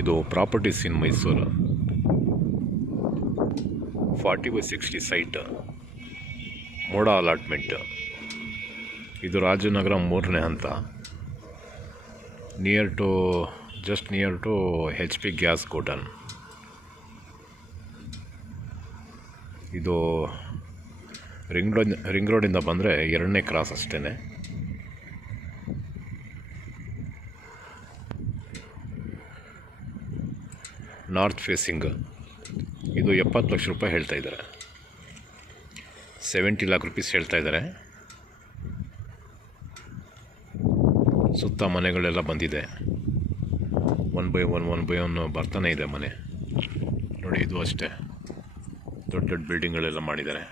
ಇದು properties in Mysuru 40/60 site MUDA allotment. ಇದು ರಾಜನಗರ 3ನೇ ಹಂತ, just near to HP gas godown. ಇದು ರಿಂಗ್ ರೋಡಿಂದ ಬಂದರೆ 2ನೇ ಕ್ರಾಸ್ ಅಷ್ಟೇ. North facing. ಇದು 70 ಲಕ್ಷ ರೂಪಾಯಿ ಹೇಳ್ತಾ ಇದ್ದಾರೆ, 70 ಲ್ಯಾಕ್ ರುಪೀಸ್ ಹೇಳ್ತಾ ಇದ್ದಾರೆ. ಸುತ್ತ ಮನೆಗಳೆಲ್ಲ ಬಂದಿದೆ, ಒನ್ ಬೈ ಒನ್ ಬರ್ತಾನೆ ಇದೆ ಮನೆ. ನೋಡಿ, ಇದು ಅಷ್ಟೇ ದೊಡ್ಡ ದೊಡ್ಡ ಬಿಲ್ಡಿಂಗ್ಗಳೆಲ್ಲ ಮಾಡಿದ್ದಾರೆ.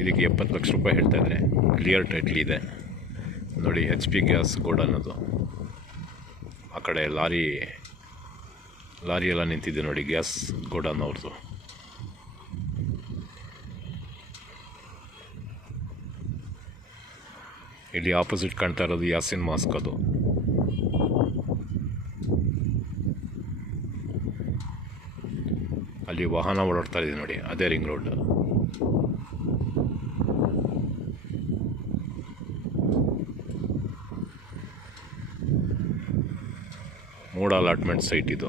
ಇದಕ್ಕೆ 70 ಲಕ್ಷ ರೂಪಾಯಿ ಹೇಳ್ತಾ ಇದ್ದಾರೆ. ಕ್ಲಿಯರ್ ಟೈಟ್ಲ್ ಇದೆ ನೋಡಿ. HP ಗ್ಯಾಸ್ ಗೋಡನ್ ಅದು. ಆ ಕಡೆ ಲಾರಿ ಎಲ್ಲ ನಿಂತಿದೆ ನೋಡಿ, ಗ್ಯಾಸ್ ಗೋಡನ್ ಅವ್ರದ್ದು. ಇಲ್ಲಿ ಆಪೋಸಿಟ್ ಕಾಣ್ತಾ ಇರೋದು ಯಾಸಿನ್ ಮಾಸ್ಕ್. ಅದು ಅಲ್ಲಿ ವಾಹನ ಓಡಾಡ್ತಾ ಇದೆ ನೋಡಿ, ಅದೇ ರಿಂಗ್ ರೋಡ್. ಮೋಡ ಅಲಾಟ್ಮೆಂಟ್ ಸೈಟ್ ಇದು.